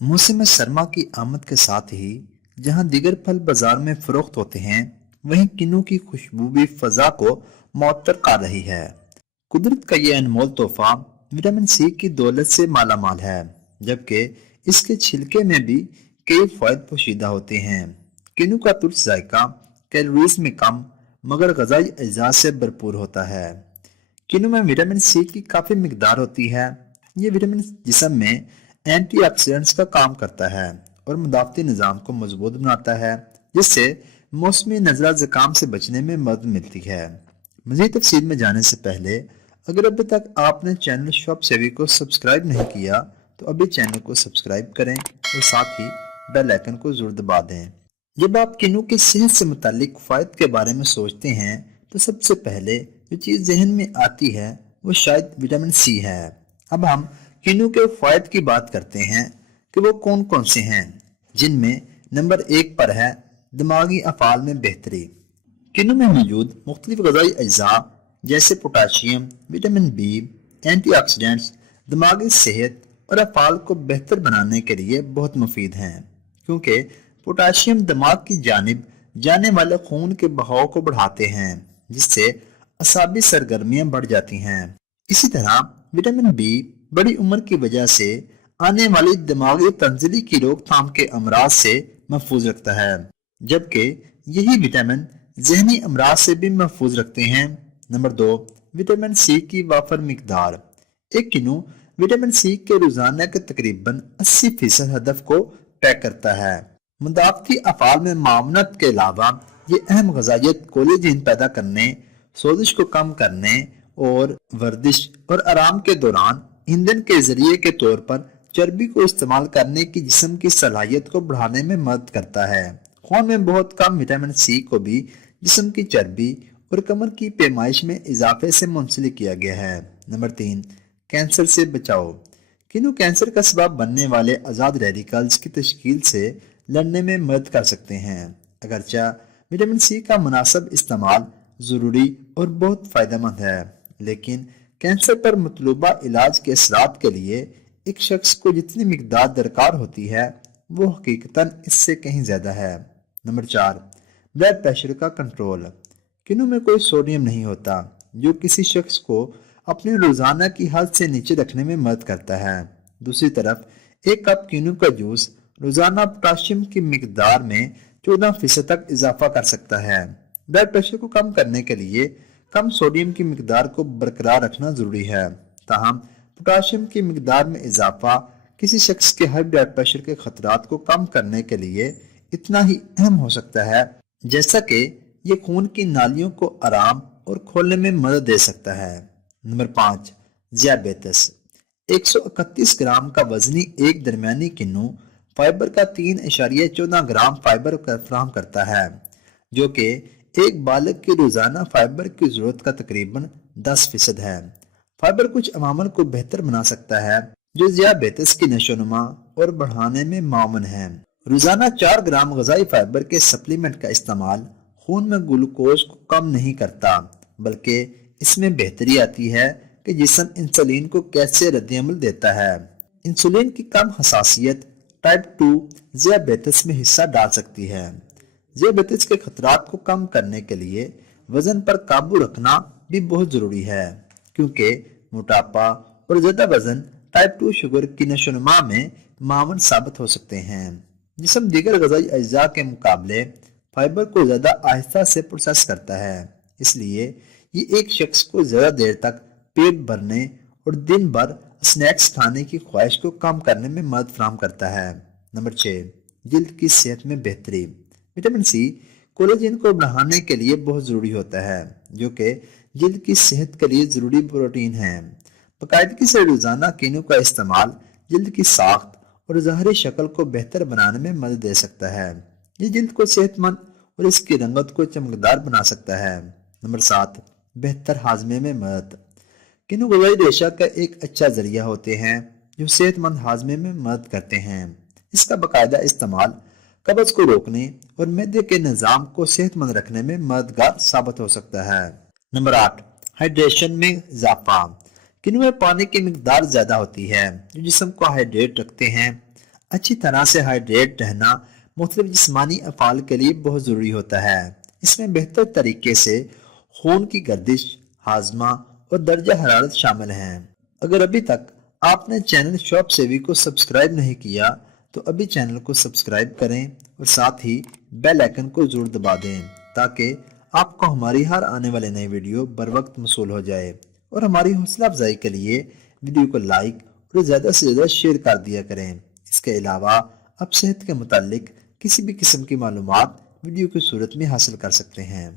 मौसम सरमा की आमद के साथ ही जहां दीगर फल बाजार में फरोख्त होते हैं, वहीं किन्नू की खुशबू भी फजा को मुअत्तर कर रही है। कुदरत का ये अनमोल तोहफा विटामिन सी की दौलत से माला माल है, जबकि इसके छिलके में भी कई फायदे पोशीदा होते हैं। किन्नू का तुर्स जायका कैलोरीज में कम मगर गजाई अज्जा से भरपूर होता है। किन्नू में विटामिन सी की काफ़ी मिकदार होती है। ये विटामिन जिस्म में एंटीऑक्सीडेंट्स का काम करता है और मुदाफ़ती निज़ाम को मजबूत बनाता है, जिससे मौसमी नज़ला ज़ुकाम से बचने में मदद मिलती है। मज़ीद तफसील में जाने से पहले अगर अभी तक आपने चैनल शॉप सेवी को सब्सक्राइब नहीं किया तो अभी चैनल को सब्सक्राइब करें और साथ ही बेल आइकन को ज़रूर दबा दें। जब आप किन्नू की सेहत से मुतालिक फ़ायद के बारे में सोचते हैं तो सबसे पहले जो चीज़ जहन में आती है वो शायद विटामिन सी है। अब हम किन्नू के फ़ायद की बात करते हैं कि वो कौन कौन से हैं, जिनमें नंबर 1 पर है दिमागी अफ़ाल में बेहतरी। किन्नू में मौजूद मुख्तलिफ ग़िज़ाई अज्जा जैसे पोटाशियम, विटामिन बी, एंटीऑक्सीडेंट्स दिमागी सेहत और अफ़ाल को बेहतर बनाने के लिए बहुत मुफीद हैं, क्योंकि पोटाशियम दिमाग की जानिब जाने वाले खून के बहाव को बढ़ाते हैं, जिससे असाबी सरगर्मियां बढ़ जाती हैं। इसी तरह विटामिन बी बड़ी उम्र की वजह से आने वाली दिमागी तंजली की रोकथाम के अमराज से महफूज रखता है, जबकि यही विटामिन जहनी अमराज से भी महफूज रखते हैं। नंबर 2, विटामिन सी की वाफर मिकदार। एक किन्नू विटामिन सी के रोजाना के तकरीबन 80% हदफ को पैक करता है। मुदाफ़ती अफ़ाल में मामनत के अलावा ये अहम ग़िज़ाइयत कोलेजन पैदा करने, सोजिश को कम करने और वर्जिश और आराम के दौरान ईंधन के जरिए के तौर पर चर्बी को इस्तेमाल करने की जिस्म की सलाहियत को बढ़ाने में मदद करता है। खून में बहुत कम विटामिन सी को भी जिस्म की चर्बी और कमर की पैमाइश में इजाफे से मुंसलिक किया गया है। नंबर 3, कैंसर से बचाओ। किन्नू कैंसर का सबब बनने वाले आज़ाद रेडिकल्स की तश्कील से लड़ने में मदद कर सकते हैं। अगरचा विटामिन सी का मुनासिब इस्तेमाल ज़रूरी और बहुत फ़ायदेमंद है, लेकिन कैंसर पर मतलूबा इलाज के असरात के लिए एक शख्स को जितनी मिकदार दरकार होती है वो हकीकतन इससे कहीं ज़्यादा है। नंबर 4, ब्लड प्रेशर का कंट्रोल। किन्नू में कोई सोडियम नहीं होता, जो किसी शख्स को अपने रोज़ाना की हद से नीचे रखने में मदद करता है। दूसरी तरफ एक कप किन्नू का जूस रोज़ाना पोटाशियम की मिकदार में 14% तक इजाफा कर सकता है। ब्लड प्रेशर को कम करने के लिए कम सोडियम की मिकदार को बरकरार रखना ज़रूरी है। ताहम पोटाशियम की मिकदार में इजाफा किसी शख्स के हाई ब्लड प्रेशर के खतरात को कम करने के लिए इतना ही अहम हो सकता है जैसा कि ये खून की नालियों को आराम और खोलने में मदद दे सकता है। नंबर 5, ज़ियाबेतस। 131 ग्राम का वजनी एक दरमियानी किन्नू फाइबर का 3.14 ग्राम फाइबर फराहम करता है, जो कि एक बालग की रोजाना फाइबर की जरूरत का तकरीबन 10% है। फाइबर कुछ अमामल को बेहतर बना सकता है जो ज़ियाबेतस की नशोनुमा और बढ़ाने में मामून है। रोजाना 4 ग्राम ग़िज़ाई फाइबर के सप्लीमेंट का इस्तेमाल खून में ग्लूकोज को कम नहीं करता, बल्कि इसमें बेहतरी आती है कि जिस्म इंसुलिन को कैसे रद्द-ए-अमल देता है। इंसुलिन की कम हसासियत टाइप 2 ज़ियाबेतस में हिस्सा डाल सकती है। ज़ियाबेतस के खतरात को कम करने के लिए वजन पर काबू रखना भी बहुत ज़रूरी है, क्योंकि मोटापा और ज़्यादा वजन टाइप 2 शुगर की नशोनुमा में मावन साबित हो सकते हैं। जिस्म दीगर ग़िज़ाई अज्जा के मुकाबले फाइबर को ज़्यादा आहिस्ता से प्रोसेस करता है, इसलिए ये एक शख्स को ज़्यादा देर तक पेट भरने और दिन भर स्नैक्स खाने की ख्वाहिश को कम करने में मदद फराहम करता है। नंबर 6, जल्द की सेहत में बेहतरी। विटामिन सी कोलेजन को बढ़ाने के लिए बहुत ज़रूरी होता है, जो कि जल्द की सेहत के लिए ज़रूरी प्रोटीन है। बाकायदगी से रोज़ाना किन्नू का इस्तेमाल जल्द की साख्त और ज़ाहरी शक्ल को बेहतर बनाने में मदद दे सकता है। ये जल्द को सेहतमंद और इसकी रंगत को चमकदार बना सकता है। नंबर 7, बेहतर हाजमे में मदद। किन्नू ग़िज़ाई रेशा का एक अच्छा जरिया होते हैं जो सेहतमंद हाजमे में मदद करते हैं। इसका बाकायदा इस्तेमाल कब्ज़ को रोकने और मैदे के निज़ाम को सेहतमंद रखने में मददगार साबित हो सकता है। नंबर 8, हाइड्रेशन में इजाफा। किन्नू में पानी की मिकदार ज़्यादा होती है जो जिस्म को हाइड्रेट रखते हैं। اچھی طرح سے ہائیڈریٹ رہنا مختلف جسمانی افعال کے لیے بہت ضروری ہوتا ہے۔ اس میں بہتر طریقے سے خون کی گردش، ہاضمہ اور درجہ حرارت شامل ہیں۔ اگر ابھی تک آپ نے چینل شاپ سیوی کو سبسکرائب نہیں کیا تو ابھی چینل کو سبسکرائب کریں اور ساتھ ہی بیل آئیکن کو ضرور دبا دیں تاکہ آپ کو ہماری ہر آنے والے نئی ویڈیو بر وقت موصول ہو جائے، اور ہماری حوصلہ افزائی کے لیے ویڈیو کو لائک اور زیادہ سے زیادہ شیئر کر دیا کریں۔ اس کے علاوہ آپ صحت کے متعلق کسی بھی قسم کی معلومات ویڈیو کی صورت میں حاصل کر سکتے ہیں۔